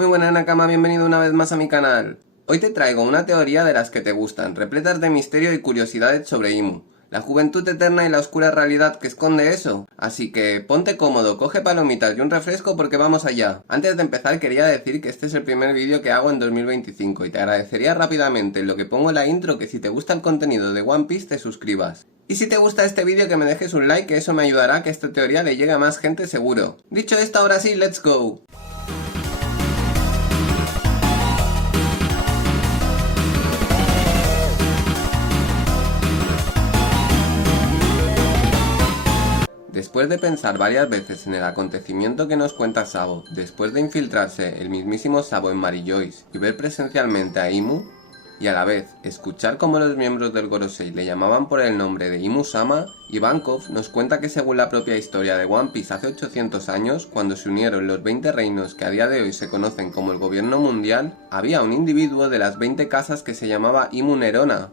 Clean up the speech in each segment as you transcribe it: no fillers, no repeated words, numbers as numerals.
Muy buena Nakama, bienvenido una vez más a mi canal. Hoy te traigo una teoría de las que te gustan, repletas de misterio y curiosidades sobre Imu, la juventud eterna y la oscura realidad que esconde eso. Así que ponte cómodo, coge palomitas y un refresco porque vamos allá. Antes de empezar quería decir que este es el primer vídeo que hago en 2025 y te agradecería rápidamente en lo que pongo en la intro que si te gusta el contenido de One Piece te suscribas. Y si te gusta este vídeo que me dejes un like, que eso me ayudará a que esta teoría le llegue a más gente seguro. Dicho esto, ahora sí, let's go. Después de pensar varias veces en el acontecimiento que nos cuenta Sabo, después de infiltrarse el mismísimo Sabo en Mary Joyce y ver presencialmente a Imu, y a la vez escuchar cómo los miembros del Gorosei le llamaban por el nombre de Imu-sama, Ivankov nos cuenta que según la propia historia de One Piece hace 800 años, cuando se unieron los 20 reinos que a día de hoy se conocen como el gobierno mundial, había un individuo de las 20 casas que se llamaba Imu Nerona,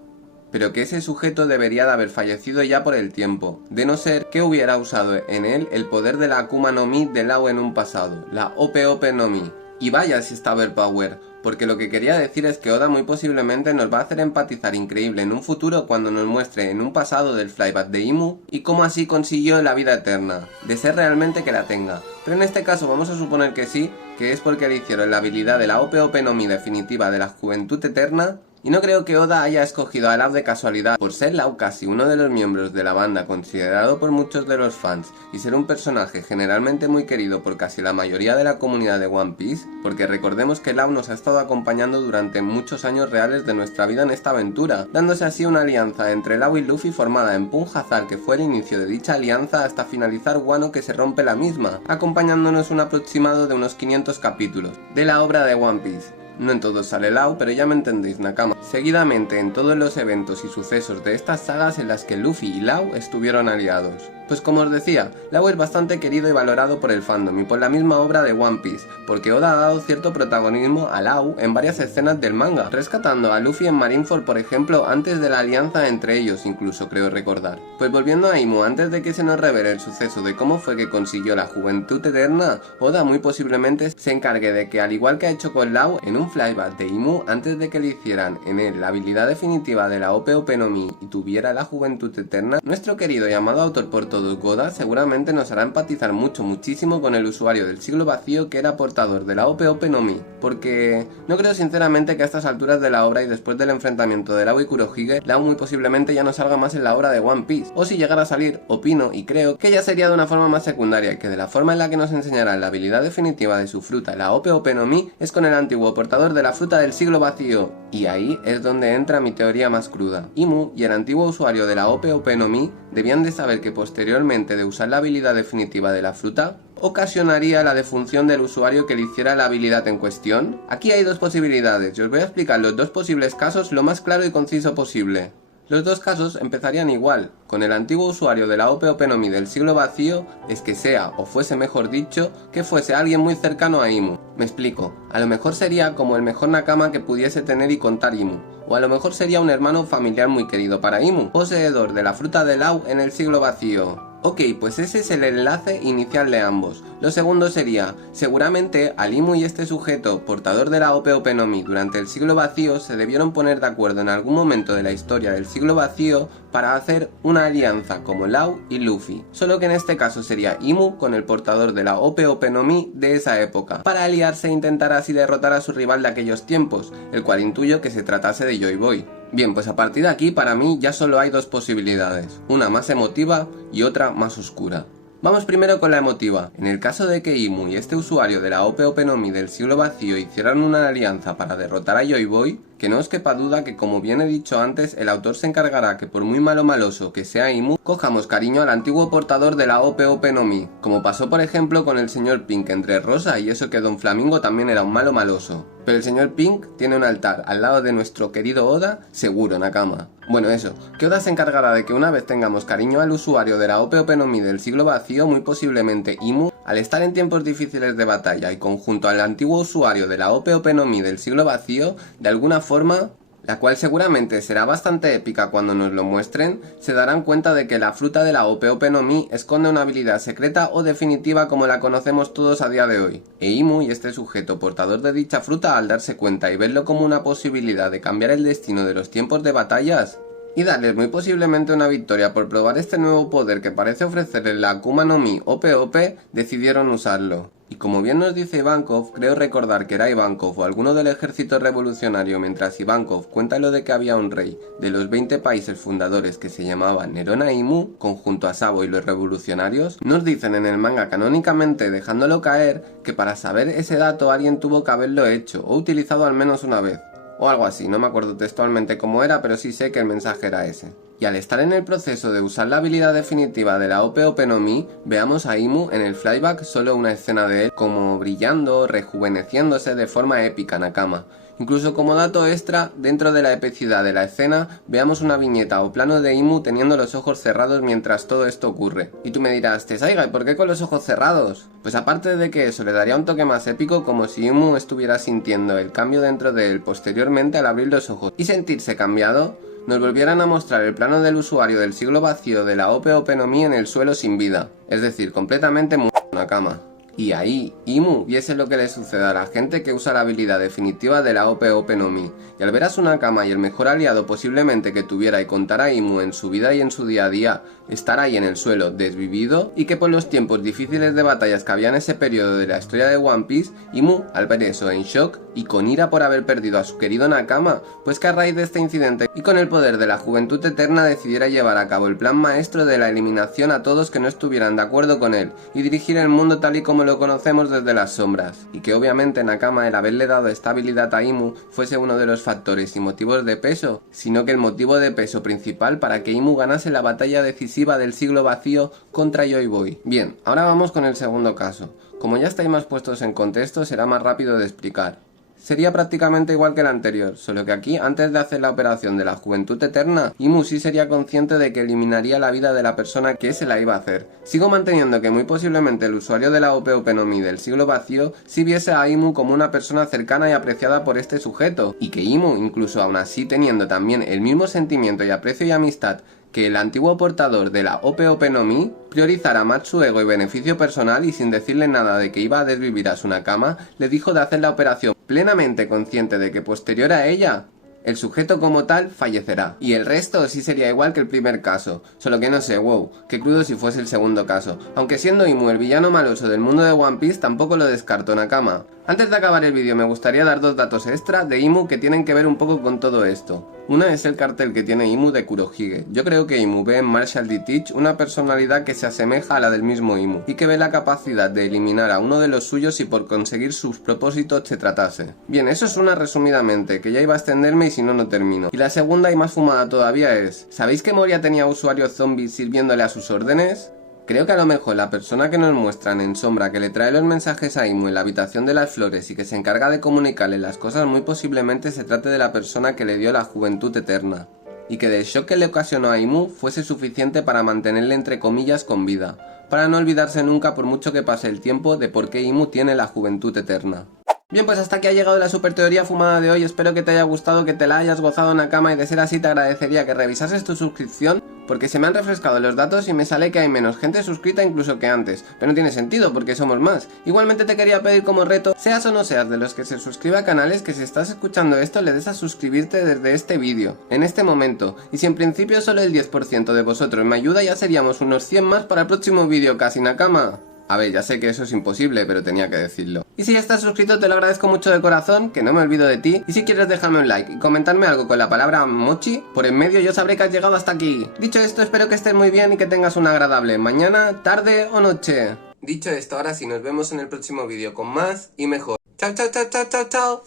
pero que ese sujeto debería de haber fallecido ya por el tiempo, de no ser que hubiera usado en él el poder de la Akuma no Mi de Law en un pasado, la Ope Ope no Mi. Y vaya si está overpower, porque lo que quería decir es que Oda muy posiblemente nos va a hacer empatizar increíble en un futuro cuando nos muestre en un pasado del flyback de Imu y cómo así consiguió la vida eterna, de ser realmente que la tenga. Pero en este caso vamos a suponer que sí, que es porque le hicieron la habilidad de la Ope Ope no Mi definitiva de la juventud eterna. Y no creo que Oda haya escogido a Law de casualidad, por ser Law casi uno de los miembros de la banda considerado por muchos de los fans y ser un personaje generalmente muy querido por casi la mayoría de la comunidad de One Piece, porque recordemos que Law nos ha estado acompañando durante muchos años reales de nuestra vida en esta aventura, dándose así una alianza entre Law y Luffy formada en Punjazar, que fue el inicio de dicha alianza, hasta finalizar Wano, que se rompe la misma, acompañándonos un aproximado de unos 500 capítulos de la obra de One Piece. No en todos sale Law, pero ya me entendéis, Nakama. Seguidamente en todos los eventos y sucesos de estas sagas en las que Luffy y Law estuvieron aliados. Pues como os decía, Law es bastante querido y valorado por el fandom y por la misma obra de One Piece, porque Oda ha dado cierto protagonismo a Law en varias escenas del manga, rescatando a Luffy en Marineford por ejemplo antes de la alianza entre ellos incluso, creo recordar. Pues volviendo a Imu, antes de que se nos revele el suceso de cómo fue que consiguió la juventud eterna, Oda muy posiblemente se encargue de que, al igual que ha hecho con Law en un flashback de Imu, antes de que le hicieran en él la habilidad definitiva de la Ope Ope no Mi y tuviera la juventud eterna, nuestro querido llamado autor por todos Oda seguramente nos hará empatizar muchísimo con el usuario del siglo vacío que era portador de la Ope Ope no Mi, porque no creo sinceramente que a estas alturas de la obra y después del enfrentamiento de Law y Kurohige, Law muy posiblemente ya no salga más en la obra de One Piece, o si llegara a salir, opino y creo que ya sería de una forma más secundaria y que de la forma en la que nos enseñarán la habilidad definitiva de su fruta, la Ope Ope no Mi, es con el antiguo portador de la fruta del siglo vacío. Y ahí es donde entra mi teoría más cruda. Imu y el antiguo usuario de la Ope Ope no Mi debían de saber que posteriormente de usar la habilidad definitiva de la fruta, ocasionaría la defunción del usuario que le hiciera la habilidad en cuestión. Aquí hay dos posibilidades y os voy a explicar los dos posibles casos lo más claro y conciso posible. Los dos casos empezarían igual, con el antiguo usuario de la Ope Ope no Mi del siglo vacío, es que sea, o fuese mejor dicho, que fuese alguien muy cercano a Imu. Me explico, a lo mejor sería como el mejor Nakama que pudiese tener y contar Imu, o a lo mejor sería un hermano familiar muy querido para Imu, poseedor de la fruta de Law en el siglo vacío. Ok, pues ese es el enlace inicial de ambos. Lo segundo sería, seguramente al Imu y este sujeto, portador de la Ope Ope no Mi durante el siglo vacío, se debieron poner de acuerdo en algún momento de la historia del siglo vacío para hacer una alianza como Law y Luffy. Solo que en este caso sería Imu con el portador de la Ope Ope no Mi de esa época, para aliarse e intentar así derrotar a su rival de aquellos tiempos, el cual intuyo que se tratase de Joy Boy. Bien, pues a partir de aquí para mí ya solo hay dos posibilidades, una más emotiva y otra más oscura. Vamos primero con la emotiva. En el caso de que Imu y este usuario de la Ope Ope no Mi del siglo vacío hicieran una alianza para derrotar a Joy Boy, que no os quepa duda que, como bien he dicho antes, el autor se encargará que por muy malo maloso que sea Imu, cojamos cariño al antiguo portador de la Ope Ope no Mi, como pasó por ejemplo con el señor Pink entre Rosa y eso que Don Flamingo también era un malo maloso. Pero el señor Pink tiene un altar al lado de nuestro querido Oda, seguro, Nakama. Bueno, eso, que Oda se encargará de que una vez tengamos cariño al usuario de la Ope Ope no Mi del siglo vacío, muy posiblemente Imu, al estar en tiempos difíciles de batalla y conjunto al antiguo usuario de la Ope Ope no Mi del siglo vacío, de alguna forma la cual seguramente será bastante épica cuando nos lo muestren, se darán cuenta de que la fruta de la Ope Ope no Mi esconde una habilidad secreta o definitiva como la conocemos todos a día de hoy. E Imu y este sujeto portador de dicha fruta, al darse cuenta y verlo como una posibilidad de cambiar el destino de los tiempos de batallas, y darles muy posiblemente una victoria por probar este nuevo poder que parece ofrecerles la Akuma no Mi Ope Ope, decidieron usarlo. Y como bien nos dice Ivankov, creo recordar que era Ivankov o alguno del ejército revolucionario, mientras Ivankov cuenta lo de que había un rey de los 20 países fundadores que se llamaba Nerona Imu, conjunto a Sabo y los revolucionarios, nos dicen en el manga canónicamente, dejándolo caer, que para saber ese dato alguien tuvo que haberlo hecho o utilizado al menos una vez. O algo así, no me acuerdo textualmente cómo era, pero sí sé que el mensaje era ese. Y al estar en el proceso de usar la habilidad definitiva de la Ope Ope no Mi, veamos a Imu en el flyback solo una escena de él como brillando, rejuveneciéndose de forma épica Nakama. Incluso como dato extra, dentro de la epicidad de la escena, veamos una viñeta o plano de Imu teniendo los ojos cerrados mientras todo esto ocurre. Y tú me dirás, Tesaiga, ¿y por qué con los ojos cerrados? Pues aparte de que eso le daría un toque más épico, como si Imu estuviera sintiendo el cambio dentro de él posteriormente al abrir los ojos y sentirse cambiado, nos volvieran a mostrar el plano del usuario del siglo vacío de la Ope Ope no Mi en el suelo sin vida, es decir, completamente Nakama. Y ahí, Imu viese lo que le sucede a la gente que usa la habilidad definitiva de la Ope Ope no Mi, y al ver a su Nakama y el mejor aliado posiblemente que tuviera y contar a Imu en su vida y en su día a día, estar ahí en el suelo desvivido, y que por los tiempos difíciles de batallas que había en ese periodo de la historia de One Piece, Imu, al ver eso en shock y con ira por haber perdido a su querido Nakama, pues que a raíz de este incidente y con el poder de la juventud eterna decidiera llevar a cabo el plan maestro de la eliminación a todos que no estuvieran de acuerdo con él, y dirigir el mundo tal y como lo conocemos desde las sombras, y que obviamente Nakama, el haberle dado esta habilidad a Imu, fuese uno de los factores y motivos de peso, sino que el motivo de peso principal para que Imu ganase la batalla decisiva del siglo vacío contra Joy Boy. Bien, ahora vamos con el segundo caso. Como ya estáis más puestos en contexto, será más rápido de explicar. Sería prácticamente igual que el anterior, solo que aquí, antes de hacer la operación de la juventud eterna, Imu sí sería consciente de que eliminaría la vida de la persona que se la iba a hacer. Sigo manteniendo que muy posiblemente el usuario de la Ope Ope no Mi del siglo vacío sí viese a Imu como una persona cercana y apreciada por este sujeto, y que Imu, incluso aún así teniendo también el mismo sentimiento y aprecio y amistad que el antiguo portador de la Ope Ope no Mi, priorizara más su ego y beneficio personal y sin decirle nada de que iba a desvivir a su Nakama, le dijo de hacer la operación plenamente consciente de que posterior a ella, el sujeto como tal fallecerá. Y el resto sí sería igual que el primer caso, solo que no sé, wow, qué crudo si fuese el segundo caso. Aunque siendo Imu el villano maloso del mundo de One Piece, tampoco lo descarto Nakama. Antes de acabar el vídeo me gustaría dar dos datos extra de Imu que tienen que ver un poco con todo esto. Una es el cartel que tiene Imu de Kurohige. Yo creo que Imu ve en Marshall D. Teach una personalidad que se asemeja a la del mismo Imu, y que ve la capacidad de eliminar a uno de los suyos si por conseguir sus propósitos se tratase. Bien, eso es una resumidamente, que ya iba a extenderme y si no, no termino. Y la segunda y más fumada todavía es, ¿sabéis que Moria tenía usuarios zombies sirviéndole a sus órdenes? Creo que a lo mejor la persona que nos muestran en sombra que le trae los mensajes a Imu en la habitación de las flores y que se encarga de comunicarle las cosas muy posiblemente se trate de la persona que le dio la juventud eterna, y que del shock que le ocasionó a Imu fuese suficiente para mantenerle entre comillas con vida, para no olvidarse nunca por mucho que pase el tiempo de por qué Imu tiene la juventud eterna. Bien, pues hasta aquí ha llegado la super teoría fumada de hoy, espero que te haya gustado, que te la hayas gozado Nakama, y de ser así te agradecería que revisases tu suscripción, porque se me han refrescado los datos y me sale que hay menos gente suscrita incluso que antes, pero no tiene sentido porque somos más. Igualmente te quería pedir como reto, seas o no seas de los que se suscriba a canales, que si estás escuchando esto le des a suscribirte desde este vídeo, en este momento, y si en principio solo el 10% de vosotros me ayuda ya seríamos unos 100 más para el próximo vídeo casi Nakama. A ver, ya sé que eso es imposible, pero tenía que decirlo. Y si ya estás suscrito te lo agradezco mucho de corazón, que no me olvido de ti. Y si quieres dejarme un like y comentarme algo con la palabra mochi por en medio, yo sabré que has llegado hasta aquí. Dicho esto, espero que estés muy bien y que tengas una agradable mañana, tarde o noche. Dicho esto, ahora sí nos vemos en el próximo vídeo con más y mejor. Chao, chao, chao, chao, chao, chao.